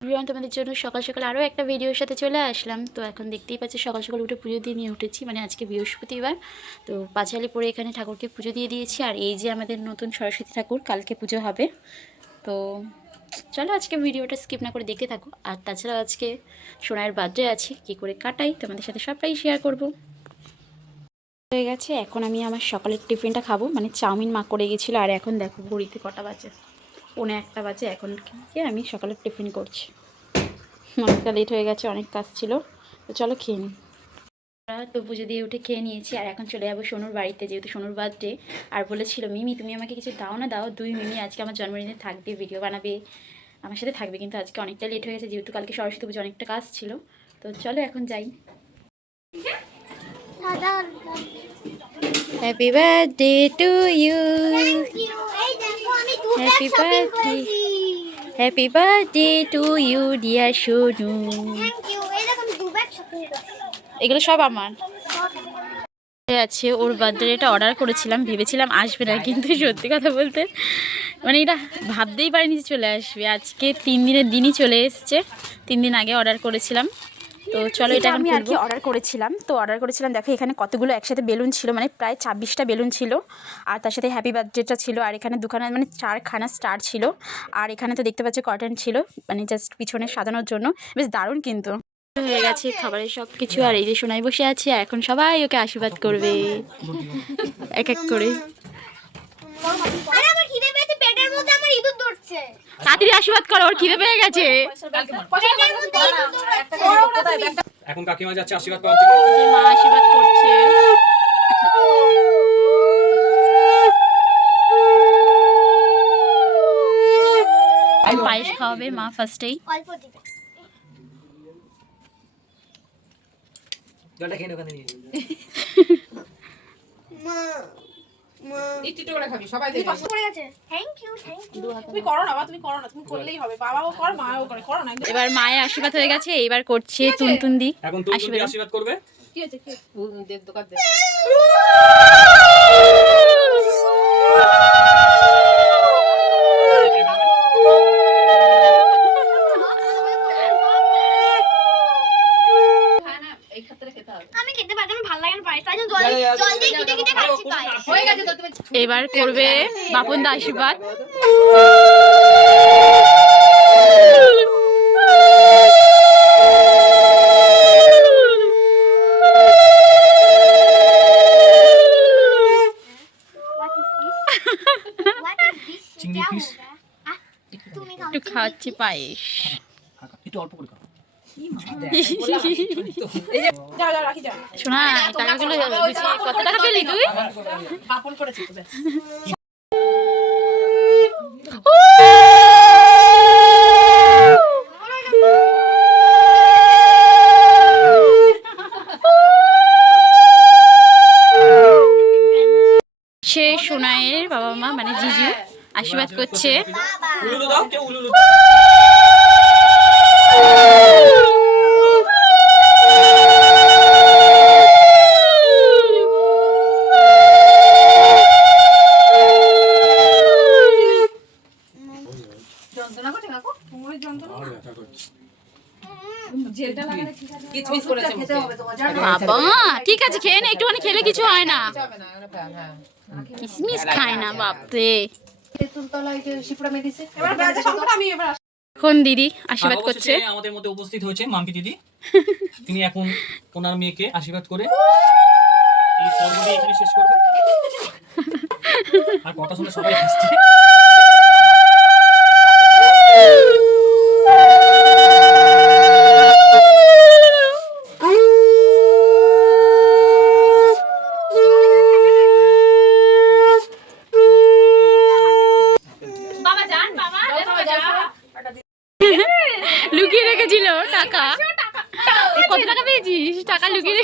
Everyone, তোমাদের জন্য সকাল সকাল আরও একটা ভিডিওর সাথে চলে আসলাম। তো এখন দেখতেই পাচ্ছি সকাল সকাল উঠে পুজো দিয়ে নিয়ে উঠেছি, মানে আজকে বৃহস্পতিবার। তো পাঁচালি পরে এখানে ঠাকুরকে পুজো দিয়ে দিয়েছি। আর এই যে আমাদের নতুন সরস্বতী ঠাকুর, কালকে পুজো হবে। তো চলো আজকে ভিডিওটা স্কিপ না করে দেখতে থাকো। আর তাছাড়া আজকে সোনার বার্থডে আছে, কী করে কাটাই তোমাদের সাথে সবটাই শেয়ার করব। হয়ে গেছে, এখন আমি আমার সকালের টিফিনটা খাবো, মানে চাউমিন মা করে গেছিলো। আর এখন দেখো ঘড়িতে কটা বাজে, 1:45 বাজে। এখন কি আমি সকালের টিফিন করছি। অনেকটা লেট হয়ে গেছে, অনেক কাজ ছিল। তো চলো খেয়ে নিই। তো পুজো দিয়ে উঠে খেয়ে নিয়েছি। আর এখন চলে যাবো সোনুর বাড়িতে, যেহেতু সোনুর বার্থডে। আর বলেছিল মিমি তুমি আমাকে কিছু দাও না দাও, দুই মিমি আজকে আমার জন্মদিনে থাকবে, ভিডিও বানাবে, আমার সাথে থাকবে। কিন্তু আজকে অনেকটা লেট হয়ে গেছে, যেহেতু কালকে সরস্বতী পুজো, অনেকটা কাজ ছিল। তো চলো এখন যাই। Happy birthday to you, happy birthday, happy birthday to you dear Sonu. এগুলো সব আমার আছে। ওর বার্থডেটা অর্ডার করেছিলাম, ভেবেছিলাম আসবে না, কিন্তু সত্যি কথা বলতে মানে এটা ভাবতেই পারিনি যে চলে আসবে। আজকে 3 দিনের দিনই চলে এসছে। 3 দিন আগে অর্ডার করেছিলাম। তো চলো এটা আমি আর কি অর্ডার করেছিলাম। তো অর্ডার করেছিলাম, দেখো এখানে কতগুলো একসাথে বেলুন ছিল, মানে প্রায় 26টা বেলুন ছিল। আর তার সাথে হ্যাপি বার্থডেটা ছিল। আর এখানে দুখানা মানে 4খানা স্টার ছিল। আর এখানে তো দেখতে পাচ্ছি কটন ছিল, মানে জাস্ট পিছনে সাজানোর জন্য। বেশ দারুণ কিন্তু হয়ে গেছে খাবারের সব কিছু। আর এই যে সোনাই বসে আছে, আর এখন সবাই ওকে আশীর্বাদ করবে এক এক করে। তাড়াতাড়ি আশীর্বাদ করো, ওর খিদে পেয়ে গেছে। এখন কাকিমা যাচ্ছে আশীর্বাদ করার জন্য। মা আশীর্বাদ করছে। পায়েস খাওয়াবে মা ফার্স্টেই। জলটা খেয়ে ওখানে নিয়ে একটু করে খাবি, সবাই দেখে পড়ে গেছে। থ্যাংক ইউ তুমি করো না, তুমি করো না, তুমি করলেই হবে। বাবাও কর, মাও করে, করো না। এবার মায়ের আশীর্বাদ হয়ে গেছে, এবার করছে তুনতুনদি। এখন তুনতুনদি আশীর্বাদ করবে। কি হয়েছে? কি দে দোকান দে। এবার করবে বাপন দা আশীর্বাদ। চিংড়ি পিস একটু খাচ্ছি পায়েস। একটু অল্প করে খাও। যাও যাও, রাখি যাও। শোনা টাকাগুলো কত টাকা পেলি তুই? পাপন করেছি তো। সে সোনাইয়ের বাবা মা মানে জিজু আশীর্বাদ করছে। উলুলু দাও, কেউ উলুলু। যন্ত্রণা করছে কাকু? তোমার যন্ত্রণা জেলটা লাগালে ঠিক আছে। কিচমিচ করেছে খেতে হবে তোমার, জানো? বাবা ঠিক আছে, খেয়ে না, একটুখানি খেলে কিছু হয় না। হবে না, হ্যাঁ। কিসমিস খায় না বাপরে। তেঁতুলতলায় যে শিপড়া মেডিসিন। এবার ব্যাটা সংকট আমি এবার এখন দিদি আশীর্বাদ করছে। আমাদের মধ্যে উপস্থিত হয়েছে মাম্পি দিদি। তিনি এখন ওনার মেয়েকে আশীর্বাদ করে এই পর্বটি এখানে শেষ করবে। আর কথা শুনে সবাই হাসছে। লুকিয়ে রেখেছিল টাকা। কত টাকা পেয়েছিস? টাকা লুকিয়ে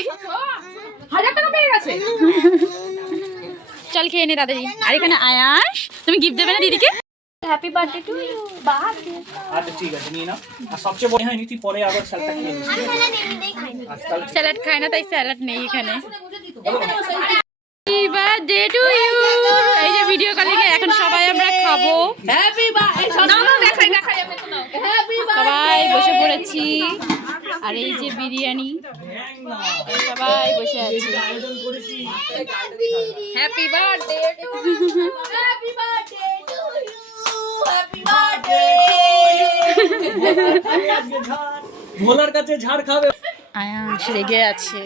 1000 টাকা পেয়ে গেছে। চল খেয়ে নে দাদাজি। আর এখানে আয়াস, তুমি গিফট দেবে না দিদিকে? Happy birthday to you. আচ্ছা ঠিক আছে, নিয়ে নাও। আর সবচেয়ে বড় হয়নি তুই পরে আবার স্যালাডটা খেয়ে নিস। স্যালাড খায় না, তাই স্যালাড নেই এখানে। Happy birthday to you. এই যে ভিডিও কলিং এ এখন সবাই আমরা খাবো। Happy birthday. সবাই করেছি আর এই যে বিরিয়ানি সবাই বসে আছি আয়োজন করেছি হ্যাপি বার্থডে ভোলার কাছে ঝাড় খাবে আয়াস রেগে আছে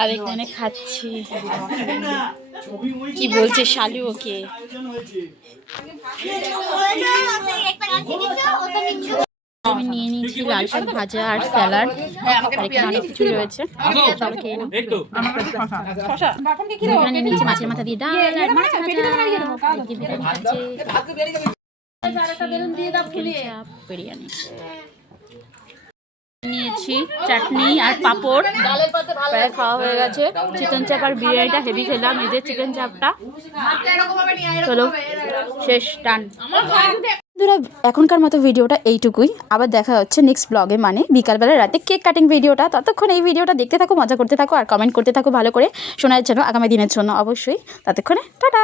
আর এখানে খাচ্ছি কি বলছে শালু ওকে আমি নিয়ে নিয়েছি লাল শাক ভাজা আর স্যালাড আর এখানে অনেক কিছু রয়েছে চলো খেয়ে নাও। একটু এখানে নিয়ে নিয়েছি মাছের মাথা দিয়ে ডাল আর মাছ ভাজা এদিকে বিরিয়ানি খাচ্ছে বিরিয়ানি নিয়েছি চাটনি আর পাঁপড় প্রায় খাওয়া হয়ে গেছে চিকেন চাপ আর বিরিয়ানিটা হেভি খেলাম এই যে চিকেন চাপটা চলো শেষ ডান বন্ধুরা এখনকার মতো ভিডিওটা এইটুকুই আবার দেখা হচ্ছে নেক্সট ব্লগে মানে বিকালবেলা রাতে কেক কাটিং ভিডিওটা ততক্ষণ এই ভিডিওটা দেখতে থাকো মজা করতে থাকো আর কমেন্ট করতে থাকো ভালো করে শোনার জন্য আগামী দিনের জন্য অবশ্যই ততক্ষণে টাটা।